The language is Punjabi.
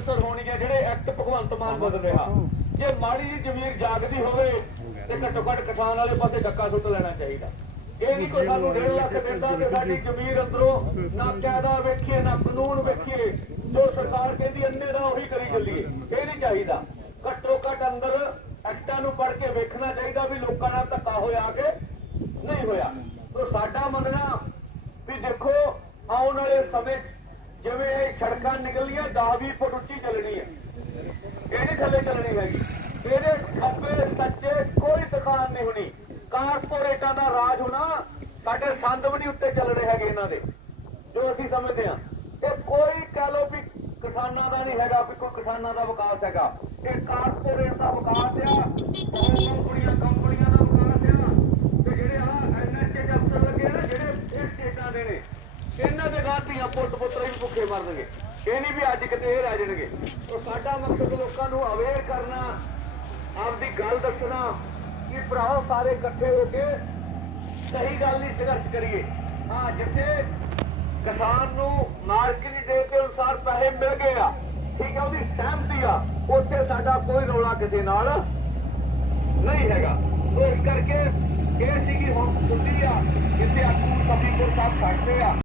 ਅਸਰ ਹੋਣੀ ਹੈ ਜਿਹੜੇ ਐਕਟ ਭਗਵੰਤ ਮਾਨ ਬਦਲ ਰਿਹਾ। ਜੇ ਮਾੜੀ ਜਿਹੀ ਜ਼ਮੀਰ ਜਾਗਦੀ ਹੋਵੇ ਤੇ ਘੱਟੋ ਘੱਟ ਕਿਸਾਨ ਵਾਲੇ ਪਾਸੇ ਡੱਕਾ ਸੁੱਟ ਲੈਣਾ ਚਾਹੀਦਾ। ਇਹ ਨਹੀਂ ਕੋਈ ਸਾਨੂੰ 1.5 ਲੱਖ ਦਿੰਦਾ ਤੇ ਸਾਡੀ ਜ਼ਮੀਰ ਅੰਦਰੋਂ ਨਾ ਕਾਇਦਾ ਵੇਖੀਏ ਨਾ ਕਾਨੂੰਨ ਵੇਖੀਏ। ਜੋ ਸਰਕਾਰ ਕਹਿੰਦੀ ਅੰਨੇ ਦਾ ਉਹੀ ਕਰੀ ਚੱਲੀਏ। ਇਹ ਨਹੀਂ ਚਾਹੀਦਾ। ਘੱਟੋ ਘੱਟ ਅੰਦਰ ਐਕਟਾਂ ਨੂੰ ਪੜ੍ਹ ਕੇ ਵੇਖਣਾ ਚਾਹੀਦਾ ਵੀ ਲੋਕਾਂ ਨਾਲ ਧੱਕਾ ਹੋਇਆ ਕਿ ਨਹੀਂ ਹੋਇਆ। ਸੋ ਸਾਡਾ ਮੰਨਣਾ ਵੀ ਦੇਖੋ ਆਉਣ ਵਾਲੇ ਸਮੇਂ ਜਿਵੇਂ ਇਹ ਸੜਕਾਂ ਨਿਕਲੀਆਂ 10-20 ਫੁੱਟ ਉੱਚੀ ਚੱਲਣੀ ਹੈ। ਇਹ ਥੱਲੇ ਚੱਲਣੀ ਹੈਗੀ ਇਹਦੇ ਖੱਬੇ ਸੱਜੇ ਕੋਈ ਦੁਕਾਨ ਨਹੀਂ ਹੋਣੀ। ਕਾਰਪੋਰੇਟਾਂ ਦਾ ਰਾਜ ਹੋਣਾ, ਸਾਡੇ ਸੰਦ ਵੀ ਨਹੀਂ ਉੱਤੇ ਚੱਲਣੇ ਹੈਗੇ ਇਹਨਾਂ ਦੇ, ਜੋ ਅਸੀਂ ਸਮਝਦੇ ਹਾਂ। ਇਹ ਕੋਈ ਕਹ ਲੋ ਵੀ ਕਿਸਾਨਾਂ ਦਾ ਨਹੀਂ ਹੈਗਾ, ਵੀ ਕੋਈ ਕਿਸਾਨਾਂ ਦਾ ਵਿਕਾਸ ਹੈਗਾ। ਇਹ ਕਾਰਪੋਰੇਟ ਦਾ ਵਿਕਾਸ ਆ ਬਹੁਤ ਕੰਪਨੀਆਂ ਕੰਪਨੀਆਂ ਦਾ ਵਿਕਾਸ ਆ ਤੇ ਜਿਹੜੇ ਆ ਐਨਐਚਏ ਦੇ ਅਫਸਰ ਲੱਗੇ ਨਾ ਜਿਹੜੇ ਇਹ ਸਟੇਟਾਂ ਦੇ ਨੇ ਇਹਨਾਂ ਦੇ ਪੁੱਤ ਪੁੱਤਰ ਵੀ ਭੁੱਖੇ ਮਰ ਇਹ ਨਹੀਂ ਵੀ ਅੱਜ ਕਿਤੇ ਇਹ ਰਹਿ ਜਾਣਗੇ। ਉਹ ਸਾਡਾ ਮਕਸਦ ਲੋਕਾਂ ਨੂੰ ਅਵੇਅਰ ਕਰਨਾ, ਆਪਦੀ ਗੱਲ ਦੱਸਣਾ ਕਿ ਭਰਾਓ ਸਾਰੇ ਇਕੱਠੇ ਹੋ ਕੇ ਸਹੀ ਗੱਲ ਲਈ ਸੰਘਰਸ਼ ਕਰੀਏ। ਹਾਂ, ਜਿੱਥੇ ਕਿਸਾਨ ਨੂੰ ਮਾਰਕੀਟ ਦੇ ਦੇ ਅਨੁਸਾਰ ਪੈਸੇ ਮਿਲ ਗਏ ਆ, ਠੀਕ ਹੈ, ਉਹਦੀ ਸਹਿਮਤੀ ਆ, ਉੱਥੇ ਸਾਡਾ ਕੋਈ ਰੌਲਾ ਕਿਸੇ ਨਾਲ ਨਹੀਂ ਹੈਗਾ। ਇਸ ਕਰਕੇ ਇਹ ਸੀਗੀ ਹੁਣ ਛੁੱਟੀ ਆ, ਜਿੱਥੇ ਆਕੂ ਸਫੀਪੁਰ ਸਾਹਿਬ ਛੱਡਦੇ ਆ।